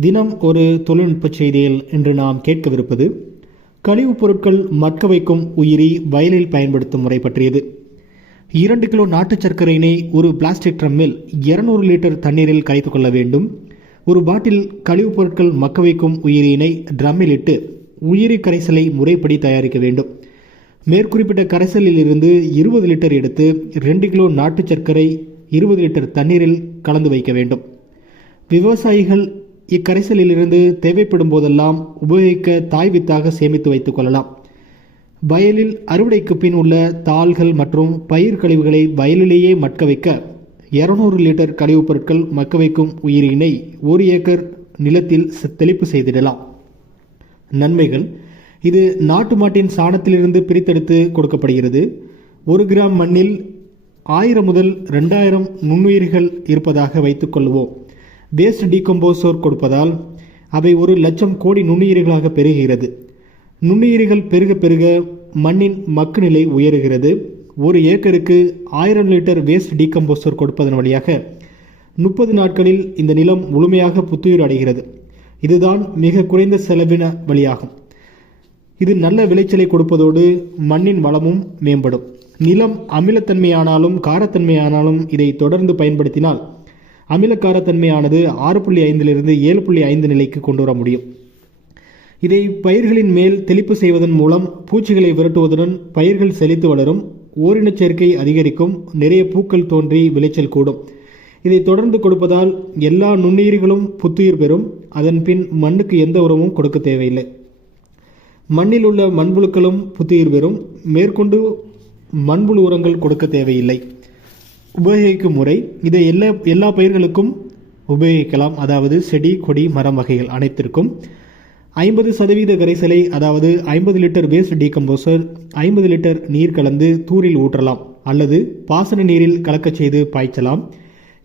தினம் ஒரு தொழில்நுட்ப செய்தியில் இன்று நாம் கேட்கவிருப்பது கழிவுப் பொருட்கள் மட்க வைக்கும் உயிரி வயலில் பயன்படுத்தும் முறை பற்றியது. இரண்டு கிலோ நாட்டு சர்க்கரையினை ஒரு பிளாஸ்டிக் ட்ரம்மில் இருநூறு லிட்டர் தண்ணீரில் கரைத்துக் கொள்ள வேண்டும். ஒரு பாட்டில் கழிவுப் பொருட்கள் மக்க வைக்கும் உயிரியினை ட்ரம்மில் இட்டு உயிரி கரைசலை முறைப்படி தயாரிக்க வேண்டும். மேற்குறிப்பிட்ட கரைசலில் இருந்து இருபது லிட்டர் எடுத்து ரெண்டு கிலோ நாட்டு சர்க்கரை இருபது லிட்டர் தண்ணீரில் கலந்து வைக்க வேண்டும். விவசாயிகள் இக்கரைசலிலிருந்து தேவைப்படும் போதெல்லாம் உபயோகிக்க தாய் வித்தாக சேமித்து வைத்துக் கொள்ளலாம். வயலில் அறுவடைக்கு பின் உள்ள தாள்கள் மற்றும் பயிர் கழிவுகளை வயலிலேயே மட்க வைக்க இருநூறு லிட்டர் கழிவுப் பொருட்கள் மக்க வைக்கும் உயிரினை ஒரு ஏக்கர் நிலத்தில் தெளிப்பு செய்திடலாம். நன்மைகள். இது நாட்டு மாட்டின் சாணத்திலிருந்து பிரித்தெடுத்து கொடுக்கப்படுகிறது. ஒரு கிராம் மண்ணில் ஆயிரம் முதல் ரெண்டாயிரம் நுண்ணுயிர்கள் இருப்பதாக வைத்துக்கொள்வோம் வேஸ்ட் டீகம்போசர் கொடுப்பதால் அவை ஒரு லட்சம் கோடி நுண்ணுயிர்களாக பெருகிறது நுண்ணுயிரிகள் பெருக பெருக மண்ணின் மக்கு நிலை உயருகிறது. ஒரு ஏக்கருக்கு ஆயிரம் லிட்டர் வேஸ்ட் டீகம்போசர் கொடுப்பதன் வழியாக முப்பது நாட்களில் இந்த நிலம் முழுமையாக புத்துயிர் அடைகிறது. இதுதான் மிக குறைந்த செலவின வழியாகும். இது நல்ல விளைச்சலை கொடுப்பதோடு மண்ணின் வளமும் மேம்படும். நிலம் அமிலத்தன்மையானாலும் காரத்தன்மையானாலும் இதை தொடர்ந்து பயன்படுத்தினால் அமிலக்காரத்தன்மையானது ஆறு புள்ளி ஐந்திலிருந்து ஏழு புள்ளி ஐந்து நிலைக்கு கொண்டு வர முடியும். இதை பயிர்களின் மேல் தெளிப்பு செய்வதன் மூலம் பூச்சிகளை விரட்டுவதுடன் பயிர்கள் செழித்து வளரும் ஓரினச் சேர்க்கை அதிகரிக்கும் நிறைய பூக்கள் தோன்றி விளைச்சல் கூடும். இதை தொடர்ந்து கொடுப்பதால் எல்லா நுண்ணுயிர்களும் புத்துயிர் பெறும். அதன் பின் மண்ணுக்கு எந்த உரமும் கொடுக்க தேவையில்லை. மண்ணில் உள்ள மண்புழுக்களும் புத்துயிர் பெறும். மேற்கொண்டு மண்புழு உரங்கள் கொடுக்க தேவையில்லை. உபயோகிக்கும் முறை இதை எல்லா எல்லா பயிர்களுக்கும் உபயோகிக்கலாம். அதாவது செடி கொடி மரம் வகைகள் அனைத்திற்கும். ஐம்பது சதவீத கரைசலை அதாவது ஐம்பது லிட்டர் வேஸ்ட் டீகம்போசர் ஐம்பது லிட்டர் நீர் கலந்து தூரில் ஊற்றலாம். அல்லது பாசன நீரில் கலக்கச் செய்து பாய்ச்சலாம்.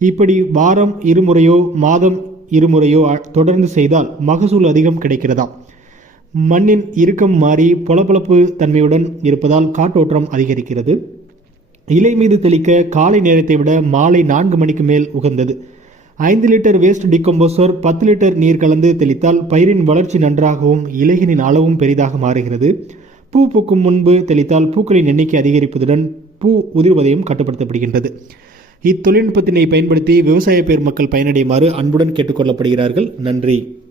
இப்படி வாரம் இருமுறையோ மாதம் இருமுறையோ தொடர்ந்து செய்தால் மகசூல் அதிகம் கிடைக்கிறதா மண்ணின் இறுக்கம் மாறி பொலப்பளப்பு தன்மையுடன் இருப்பதால் காற்றோட்டம் அதிகரிக்கிறது. இலை மீது தெளிக்க காலை நேரத்தை விட மாலை நான்கு மணிக்கு மேல் உகந்தது. ஐந்து லிட்டர் வேஸ்ட் டிகம்போசர் பத்து லிட்டர் நீர் கலந்து தெளித்தால் பயிரின் வளர்ச்சி நன்றாகவும் இலைகளின் அளவும் பெரிதாக மாறுகிறது. பூ பூக்கும் முன்பு தெளித்தால் பூக்களின் எண்ணிக்கை அதிகரிப்பதுடன் பூ உதிர்வதையும் கட்டுப்படுத்தப்படுகின்றது. இத்தொழில்நுட்பத்தினை பயன்படுத்தி விவசாய பெருமக்கள் பயனடையுமாறு அன்புடன் கேட்டுக்கொள்ளப்படுகிறார்கள். நன்றி.